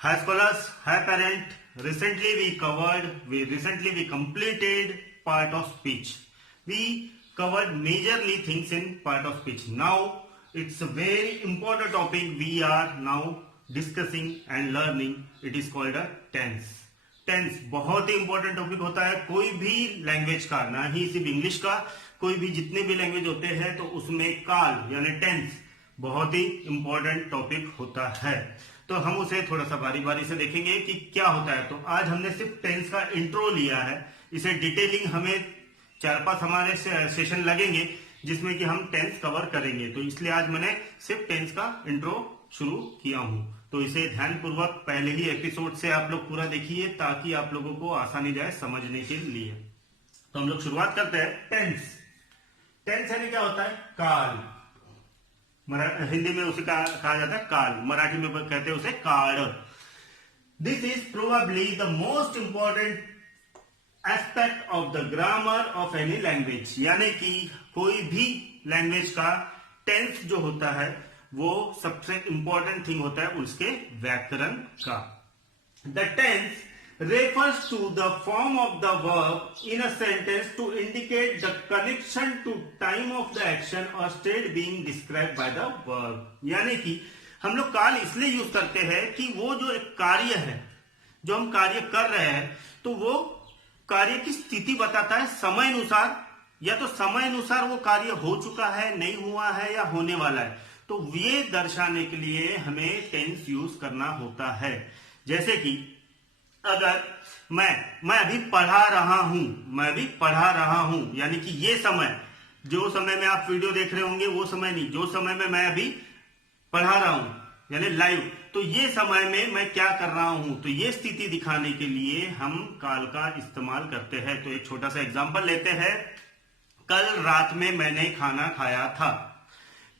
Hi scholars, hi parent. Recently we completed part of speech. We covered majorly things in part of speech. Now it's a very important topic we are now discussing and learning. It is called a tense. Tense बहुत ही important topic होता है कोई भी language का, ना ही सिर्फ English का, कोई भी जितने भी लैंग्वेज होते हैं तो उसमें काल यानी टेंस बहुत ही इंपॉर्टेंट टॉपिक होता है। तो हम उसे थोड़ा सा बारी बारी से देखेंगे कि क्या होता है। तो आज हमने सिर्फ टेंस का इंट्रो लिया है, इसे डिटेलिंग हमें 4-5 हमारे सेशन लगेंगे जिसमें कि हम टेंस कवर करेंगे। तो इसलिए आज मैंने सिर्फ टेंस का इंट्रो शुरू किया हूं। तो इसे ध्यानपूर्वक पहले ही एपिसोड से आप लोग पूरा देखिए ताकि आप लोगों को आसानी जाए समझने के लिए। तो हम लोग शुरुआत करते हैं टेंस। टेंस यानी क्या होता है? काल। हिंदी में उसे कहा जाता है काल, मराठी में कहते हैं उसे काल। This is probably the most important aspect of the grammar of any language, यानी कि कोई भी लैंग्वेज का टेंस जो होता है वो सबसे इंपॉर्टेंट थिंग होता है उसके व्याकरण का। The tense refers to the form of the verb in a sentence to indicate the connection to time of the action or state being described by the verb। यानी कि हम लोग काल इसलिए यूज करते हैं कि वो जो एक कार्य है जो हम कार्य कर रहे हैं तो वो कार्य की स्थिति बताता है समय अनुसार, या तो समय अनुसार वो कार्य हो चुका है, नहीं हुआ है या होने वाला है। तो ये दर्शाने के लिए हमें टेंस यूज करना होता है। जैसे कि अगर मैं अभी पढ़ा रहा हूं, यानी कि ये समय, जो समय में आप वीडियो देख रहे होंगे वो समय नहीं, जो समय में मैं अभी पढ़ा रहा हूं यानी लाइव, तो ये समय में मैं क्या कर रहा हूं, तो ये स्थिति दिखाने के लिए हम काल का इस्तेमाल करते हैं। तो एक छोटा सा एग्जांपल लेते हैं। कल रात में मैंने खाना खाया था।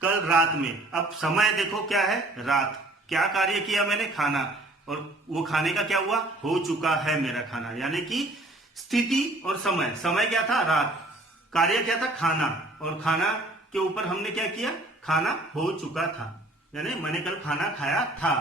कल रात में, अब समय देखो क्या है? रात। क्या कार्य किया मैंने? खाना। और वो खाने का क्या हुआ? हो चुका है मेरा खाना। यानी कि स्थिति और समय, समय क्या था? रात। कार्य क्या था? खाना। और खाना के ऊपर हमने क्या किया? खाना हो चुका था, यानी मैंने कल खाना खाया था,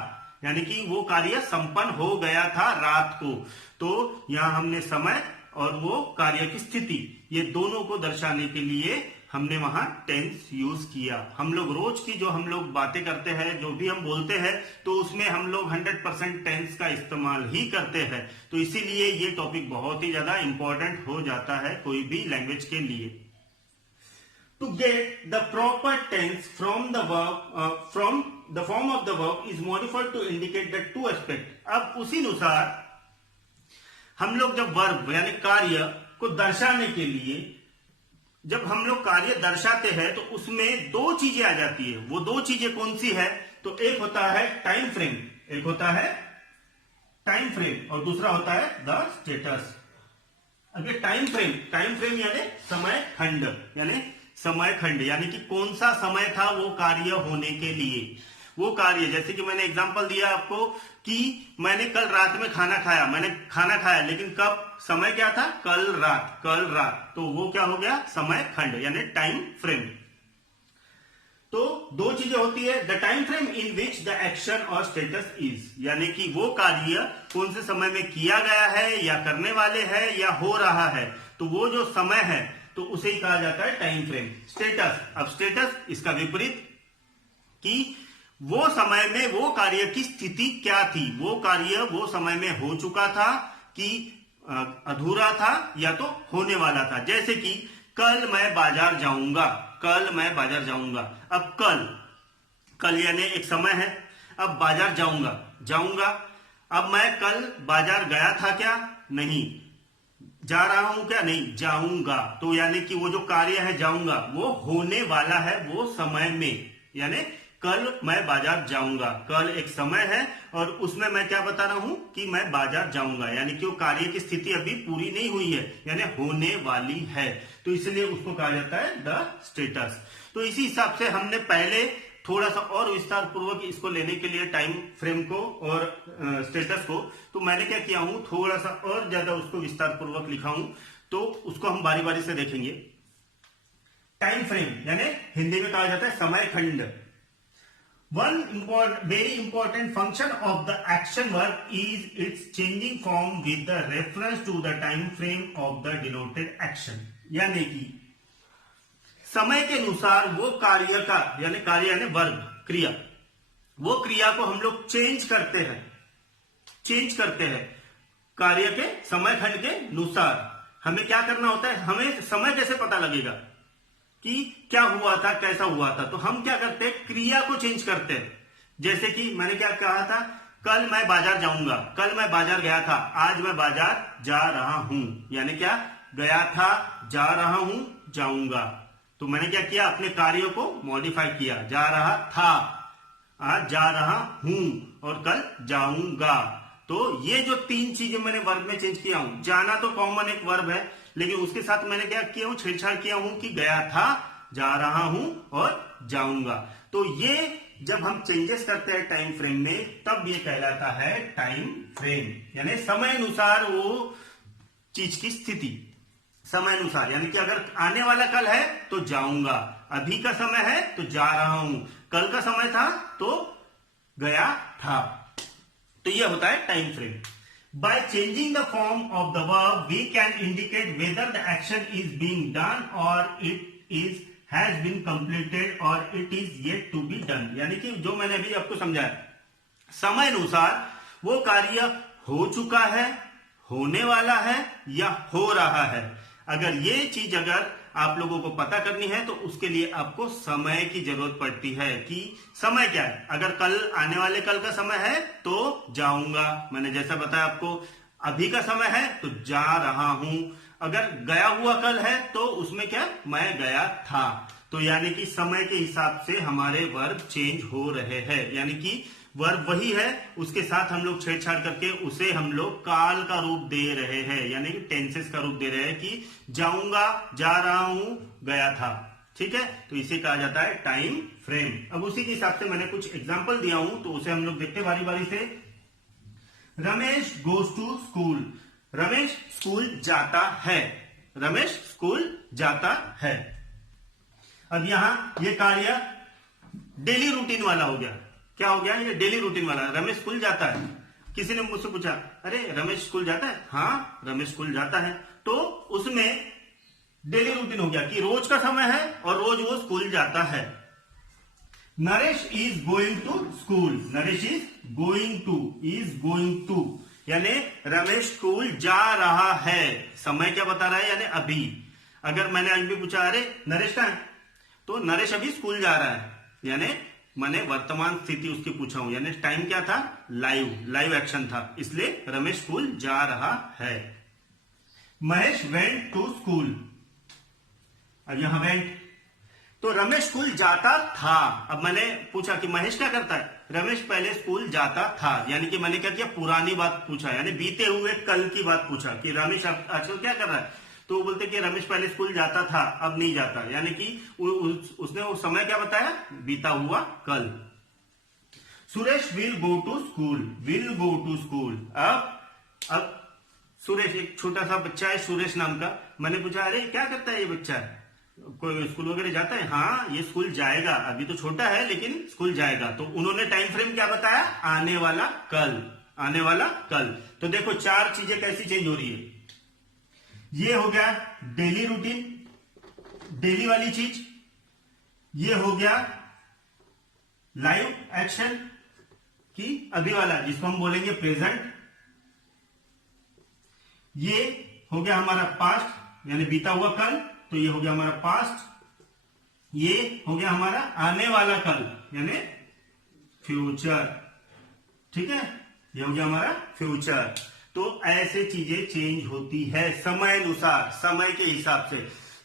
यानी कि वो कार्य संपन्न हो गया था रात को। तो यहां हमने समय और वो कार्य की स्थिति, ये दोनों को दर्शाने के लिए हमने वहां टेंस यूज किया। हम लोग रोज की जो हम लोग बातें करते हैं, जो भी हम बोलते हैं, तो उसमें हम लोग 100% टेंस का इस्तेमाल ही करते हैं। तो इसीलिए ये टॉपिक बहुत ही ज्यादा इंपॉर्टेंट हो जाता है कोई भी लैंग्वेज के लिए। To get the proper tense from the form of the verb is modified to indicate the to aspect. अब उसी अनुसार हम लोग जब वर्ब यानी कार्य को दर्शाने के लिए जब हम लोग कार्य दर्शाते हैं तो उसमें दो चीजें आ जाती है। वो दो चीजें कौन सी है? तो एक होता है टाइम फ्रेम, एक होता है टाइम फ्रेम और दूसरा होता है द स्टेटस। अगर टाइम फ्रेम यानी समय खंड, यानी कि कौन सा समय था वो कार्य होने के लिए। वो कार्य, जैसे कि मैंने एग्जांपल दिया आपको कि मैंने कल रात में खाना खाया, मैंने खाना खाया लेकिन कब? समय क्या था? कल रात। तो वो क्या हो गया? समय खंड यानी टाइम फ्रेम। तो दो चीजें होती है, the time frame in which the action और स्टेटस इज, यानी कि वो कार्य कौन से समय में किया गया है या करने वाले है या हो रहा है, तो वो जो समय है तो उसे ही कहा जाता है टाइम फ्रेम। स्टेटस, अब स्टेटस इसका विपरीत कि वो समय में वो कार्य की स्थिति क्या थी, वो कार्य वो समय में हो चुका था कि अधूरा था या तो होने वाला था। जैसे कि कल मैं बाजार जाऊंगा, अब कल यानी एक समय है, अब बाजार जाऊंगा। अब मैं कल बाजार गया था क्या? नहीं। जा रहा हूं क्या? नहीं, जाऊंगा। तो यानी कि वो जो कार्य है जाऊंगा वो होने वाला है वो समय में, यानी कल मैं बाजार जाऊंगा। कल एक समय है और उसमें मैं क्या बता रहा हूं कि मैं बाजार जाऊंगा, यानी कि वो कार्य की स्थिति अभी पूरी नहीं हुई है, यानी होने वाली है। तो इसलिए उसको कहा जाता है द स्टेटस। तो इसी हिसाब से हमने पहले थोड़ा सा और विस्तार पूर्वक इसको लेने के लिए टाइम फ्रेम को और स्टेटस को, तो मैंने क्या किया हूं, थोड़ा सा और ज्यादा उसको विस्तार पूर्वक लिखा हूं। तो उसको हम बारी बारी से देखेंगे। टाइम फ्रेम यानी हिंदी में कहा जाता है समय खंड। very important function of the action verb is its changing form with the reference to the time frame of the denoted action. यानी कि समय के अनुसार वो कार्य का यानी कार्य यानी वर्ब क्रिया, वो क्रिया को हम लोग चेंज करते हैं कार्य के समय खंड के अनुसार। हमें क्या करना होता है, हमें समय कैसे पता लगेगा कि क्या हुआ था, कैसा हुआ था, तो हम क्या करते हैं, क्रिया को चेंज करते हैं। जैसे कि मैंने क्या कहा था, कल मैं बाजार जाऊंगा, कल मैं बाजार गया था, आज मैं बाजार जा रहा हूं, यानी क्या, गया था, जा रहा हूं, जाऊंगा। तो मैंने क्या किया, अपने कार्य को मॉडिफाई किया, जा रहा था, आज जा रहा हूं और कल जाऊंगा। तो ये जो तीन चीजें मैंने वर्ब में चेंज किया हूं, जाना तो कॉमन एक वर्ब है, लेकिन उसके साथ मैंने क्या किया हूं, छेड़छाड़ किया हूं कि गया था, जा रहा हूं और जाऊंगा। तो ये जब हम चेंजेस करते हैं टाइम फ्रेम में, तब ये कहलाता है टाइम फ्रेम, यानी समय अनुसार वो चीज की स्थिति, समय अनुसार। यानी कि अगर आने वाला कल है तो जाऊंगा, अभी का समय है तो जा रहा हूं, कल का समय था तो गया था। तो यह होता है time frame. By changing the form of the verb, we can indicate whether the action is being done or has been completed or it is yet to be done. यानी कि जो मैंने अभी आपको समझाया, समय अनुसार वो कार्य हो चुका है, होने वाला है या हो रहा है। अगर ये चीज अगर आप लोगों को पता करनी है तो उसके लिए आपको समय की जरूरत पड़ती है कि समय क्या है। अगर कल आने वाले कल का समय है तो जाऊंगा, मैंने जैसा बताया आपको, अभी का समय है तो जा रहा हूं, अगर गया हुआ कल है तो उसमें क्या, मैं गया था। तो यानी कि समय के हिसाब से हमारे वर्ब चेंज हो रहे हैं, यानी कि वर्ब वही है, उसके साथ हम लोग छेड़छाड़ करके उसे हम लोग काल का रूप दे रहे हैं, यानी कि टेंसेस का रूप दे रहे हैं कि जाऊंगा, जा रहा हूं, गया था। ठीक है, तो इसे कहा जाता है टाइम फ्रेम। अब उसी के हिसाब से मैंने कुछ एग्जांपल दिया हूं, तो उसे हम लोग देखते बारी बारी से। Ramesh goes to school, Ramesh school जाता है, रमेश स्कूल जाता है। अब यहां ये कार्य डेली रूटीन वाला हो गया। क्या हो गया, ये डेली रूटीन वाला। रमेश स्कूल जाता है, किसी ने मुझसे पूछा, अरे रमेश स्कूल जाता है, हाँ रमेश स्कूल जाता है, तो उसमें डेली रूटीन हो गया कि रोज का समय है और रोज वो स्कूल जाता है। Naresh is going to school, Naresh is going to, यानी रमेश स्कूल जा रहा है, समय क्या बता रहा है, यानी अभी। अगर मैंने आज भी पूछा, अरे नरेश कहाँ है, तो नरेश अभी स्कूल जा रहा है, यानी मैंने वर्तमान स्थिति उसकी पूछा हूं, यानी टाइम क्या था, लाइव एक्शन था, इसलिए रमेश स्कूल जा रहा है। महेश वेंट टू स्कूल, अब यहां वेंट, तो रमेश स्कूल जाता था। अब मैंने पूछा कि महेश क्या करता है, रमेश पहले स्कूल जाता था, यानी कि मैंने क्या किया, पुरानी बात पूछा, यानी बीते हुए कल की बात पूछा कि रमेश आजकल क्या कर रहा है, तो वो बोलते कि रमेश पहले स्कूल जाता था, अब नहीं जाता, यानी कि उसने वो समय क्या बताया, बीता हुआ कल। Suresh will go to school, अब सुरेश, एक छोटा सा बच्चा है सुरेश नाम का, मैंने पूछा अरे क्या करता है ये बच्चा, कोई स्कूल वगैरह जाता है, हाँ ये स्कूल जाएगा, अभी तो छोटा है लेकिन स्कूल जाएगा। तो उन्होंने टाइम फ्रेम क्या बताया, आने वाला कल। तो देखो चार चीजें कैसी चेंज हो रही है। ये हो गया डेली रूटीन, डेली वाली चीज, ये हो गया लाइव एक्शन की अभी वाला जिसको हम बोलेंगे प्रेजेंट, ये हो गया हमारा पास्ट यानी बीता हुआ कल, तो ये हो गया हमारा पास्ट, ये हो गया हमारा आने वाला कल यानी फ्यूचर। ठीक है, ये हो गया हमारा फ्यूचर। तो ऐसे चीजें चेंज होती है समय अनुसार, समय के हिसाब से।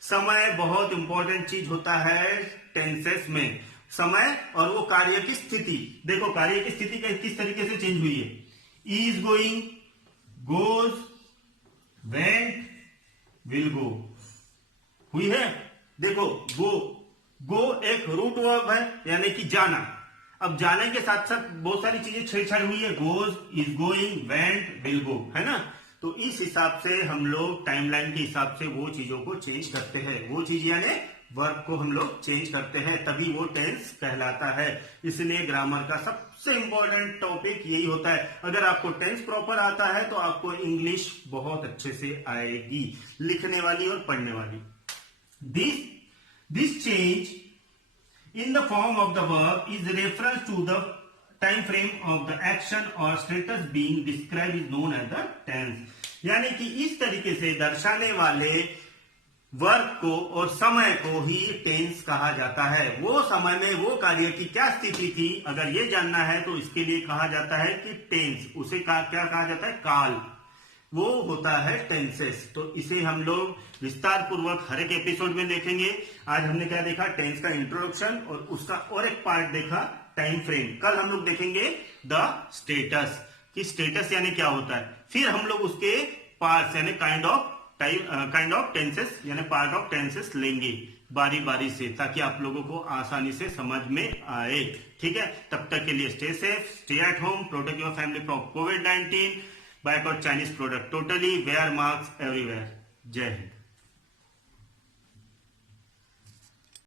समय बहुत इंपॉर्टेंट चीज होता है टेंसेस में, समय और वो कार्य की स्थिति। देखो कार्य की स्थिति किस तरीके से चेंज हुई है, is going, goes, went, will go हुई है। देखो गो एक रूट वर्ब है यानी कि जाना। अब जाने के साथ साथ बहुत सारी चीजें छेड़छाड़ हुई है, goes, is going, went, will go, है ना। तो इस हिसाब से हम लोग टाइमलाइन के हिसाब से वो चीजों को चेंज करते हैं। वो चीज यानी वर्ब को हम लोग चेंज करते हैं, तभी वो टेंस कहलाता है। इसलिए ग्रामर का सबसे इंपॉर्टेंट टॉपिक यही होता है। अगर आपको टेंस प्रॉपर आता है तो आपको इंग्लिश बहुत अच्छे से आएगी, लिखने वाली और पढ़ने वाली। This change in the form of the verb is reference to the time frame of the action or status being described is known as the tense। यानी कि इस तरीके से दर्शाने वाले वर्ब को और समय को ही टेंस कहा जाता है। वो समय में वो कार्य की क्या स्थिति थी, अगर ये जानना है तो इसके लिए कहा जाता है कि टेंस। उसे क्या कहा जाता है, काल, वो होता है टेंसेस। तो इसे हम लोग विस्तार पूर्वक हर एक एपिसोड में देखेंगे। आज हमने क्या देखा, टेंस का इंट्रोडक्शन, और उसका और एक पार्ट देखा टाइम फ्रेम। कल हम लोग देखेंगे द स्टेटस, कि स्टेटस यानी क्या होता है। फिर हम लोग उसके पार्ट्स यानी काइंड ऑफ टेंसेस यानी पार्ट ऑफ टेंसेस लेंगे बारी बारी से, ताकि आप लोगों को आसानी से समझ में आए। ठीक है, तब तक के लिए stay safe, stay at home, protect your family from covid, boycott Chinese product totally, wear masks everywhere। जय हिंद।